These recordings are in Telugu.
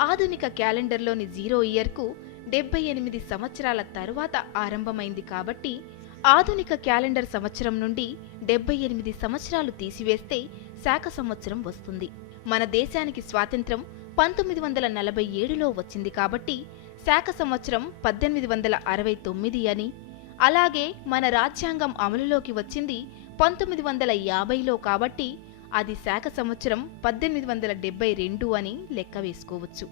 ఆధునిక క్యాలెండర్లోని జీరో ఇయర్కు డెబ్బై ఎనిమిది సంవత్సరాల తరువాత ఆరంభమైంది కాబట్టి ఆధునిక క్యాలెండర్ సంవత్సరం నుండి డెబ్బై ఎనిమిది సంవత్సరాలు తీసివేస్తే శాఖ సంవత్సరం వస్తుంది. మన దేశానికి స్వాతంత్రం పంతొమ్మిది వందల నలభై ఏడులో వచ్చింది కాబట్టి శాఖ సంవత్సరం పద్దెనిమిది వందల అరవై తొమ్మిది అని అలాగే మన రాజ్యాంగం అమలులోకి వచ్చింది పంతొమ్మిది వందల యాభైలో కాబట్టి అది శాఖ సంవత్సరం పద్దెనిమిది వందల డెబ్బై రెండు అని లెక్క వేసుకోవచ్చు.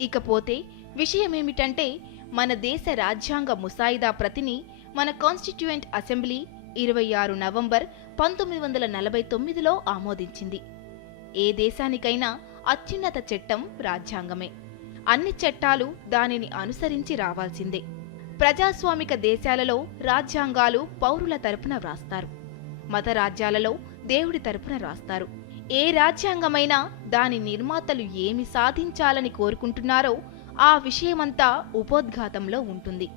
ఇకపోతే విషయమేమిటంటే మన దేశ రాజ్యాంగ ముసాయిదా ప్రతిని మన కాన్స్టిట్యూయెంట్ అసెంబ్లీ ఇరవై ఆరు నవంబర్ పంతొమ్మిది వందల నలభై తొమ్మిదిలో ఆమోదించింది. ఏ దేశానికైనా అత్యున్నత చట్టం రాజ్యాంగమే. అన్ని చట్టాలు దానిని అనుసరించి రావాల్సిందే. ప్రజాస్వామిక దేశాలలో రాజ్యాంగాలు పౌరుల తరపున వ్రాస్తారు. మత రాజ్యాలలో దేవుడి తరపున రాస్తారు. ఏ రాజ్యాంగమైనా దాని నిర్మాతలు ఏమి సాధించాలని కోరుకుంటున్నారో ఆ విషయమంతా ఉపోద్ఘాతంలో ఉంటుంది.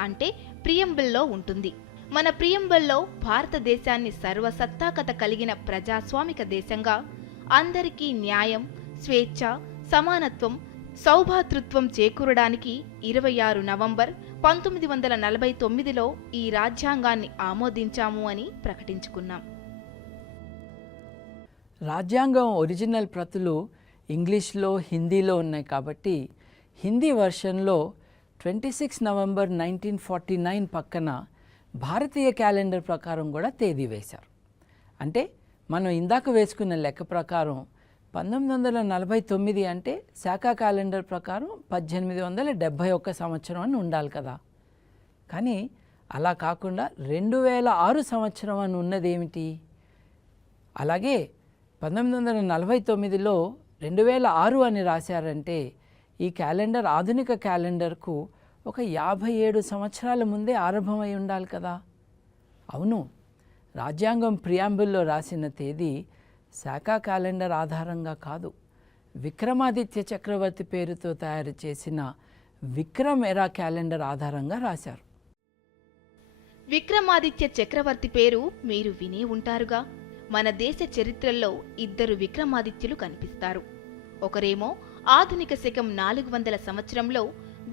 అంటే ప్రియంబుల్లో ఉంటుంది. మన ప్రియంబుల్లో భారతదేశాన్ని సర్వసత్తాకత కలిగిన ప్రజాస్వామిక దేశంగా అందరికీ న్యాయం స్వేచ్ఛ సమానత్వం సౌభాతృత్వం చేకూరడానికి ఇరవై ఆరు నవంబర్ పంతొమ్మిది వందల నలభై తొమ్మిదిలో ఈ రాజ్యాంగాన్ని ఆమోదించాము అని ప్రకటించుకున్నాం. రాజ్యాంగం ఒరిజినల్ ప్రతులు ఇంగ్లీష్లో హిందీలో ఉన్నాయి కాబట్టి Hindi వర్షన్లో twenty six November nineteen forty nine పక్కన భారతీయ క్యాలెండర్ ప్రకారం కూడా తేదీ వేశారు. అంటే మనం ఇందాక వేసుకున్న లెక్క ప్రకారం పంతొమ్మిది వందల నలభై తొమ్మిది అంటే శాఖ క్యాలెండర్ ప్రకారం పద్దెనిమిది వందల డెబ్భై ఒక్క సంవత్సరం అని ఉండాలి కదా. కానీ అలా కాకుండా రెండు వేల ఆరు సంవత్సరం అని ఉన్నదేమిటి అలాగే పంతొమ్మిది వందల నలభై తొమ్మిదిలో రెండు వేల ఆరు అని రాశారంటే ఈ క్యాలెండర్ ఆధునిక క్యాలెండర్కు ఒక యాభై ఏడు సంవత్సరాల ముందే ఆరంభమై ఉండాలి కదా. అవును రాజ్యాంగం ప్రియాంబుల్లో రాసిన తేదీ శాఖా క్యాలెండర్ ఆధారంగా కాదు. విక్రమాదిత్య చక్రవర్తి పేరుతో తయారు చేసిన విక్రమ్ ఎరా క్యాలెండర్ ఆధారంగా రాశారు. విక్రమాదిత్య చక్రవర్తి పేరు మీరు వినే ఉంటారుగా? మన దేశ చరిత్రలో ఇద్దరు విక్రమాదిత్యులు కనిపిస్తారు. ఒకరేమో ఆధునిక శకం నాలుగు వందల సంవత్సరంలో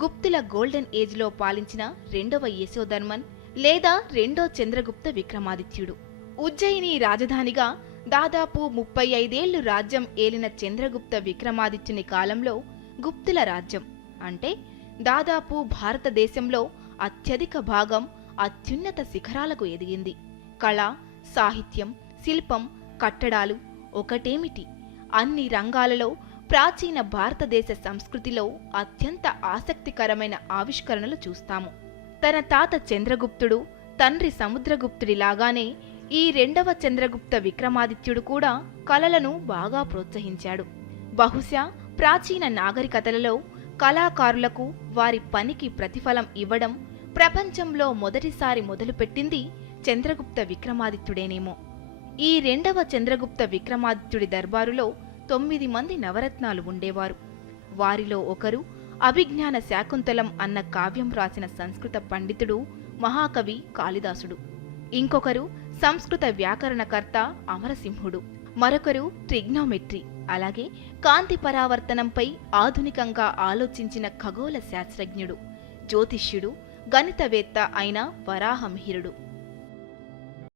గుప్తుల గోల్డెన్ ఏజ్లో పాలించిన రెండవ యశోధర్మన్ లేదా రెండో చంద్రగుప్త విక్రమాదిత్యుడు. ఉజ్జయిని రాజధానిగా దాదాపు ముప్పై ఐదేళ్ళు రాజ్యం ఏలిన చంద్రగుప్త విక్రమాదిత్యుని కాలంలో గుప్తుల రాజ్యం. అంటే దాదాపు భారతదేశంలో అత్యధిక భాగం అత్యున్నత శిఖరాలకు ఎదిగింది. కళ సాహిత్యం శిల్పం కట్టడాలు ఒకటేమిటి? అన్ని రంగాలలో ప్రాచీన భారతదేశ సంస్కృతిలో అత్యంత ఆసక్తికరమైన ఆవిష్కరణలు చూస్తాము. తన తాత చంద్రగుప్తుడు తండ్రి సముద్రగుప్తుడిలాగానే ఈ రెండవ చంద్రగుప్త విక్రమాదిత్యుడు కూడా కళలను బాగా ప్రోత్సహించాడు. బహుశా ప్రాచీన నాగరికతలలో కళాకారులకు వారి పనికి ప్రతిఫలం ఇవ్వడం ప్రపంచంలో మొదటిసారి మొదలుపెట్టింది చంద్రగుప్త విక్రమాదిత్యుడేనేమో. ఈ రెండవ చంద్రగుప్త విక్రమాదిత్యుడి దర్బారులో తొమ్మిది మంది నవరత్నాలు ఉండేవారు. వారిలో ఒకరు అభిజ్ఞాన శాకుంతలం అన్న కావ్యం రాసిన సంస్కృత పండితుడు మహాకవి కాళిదాసుడు. ఇంకొకరు సంస్కృత వ్యాకరణకర్త అమరసింహుడు. మరొకరు ట్రిగ్నోమెట్రీ అలాగే కాంతి పరావర్తనంపై ఆధునికంగా ఆలోచించిన ఖగోళ శాస్త్రజ్ఞుడు జ్యోతిష్యుడు గణితవేత్త అయిన వరాహమిహిరుడు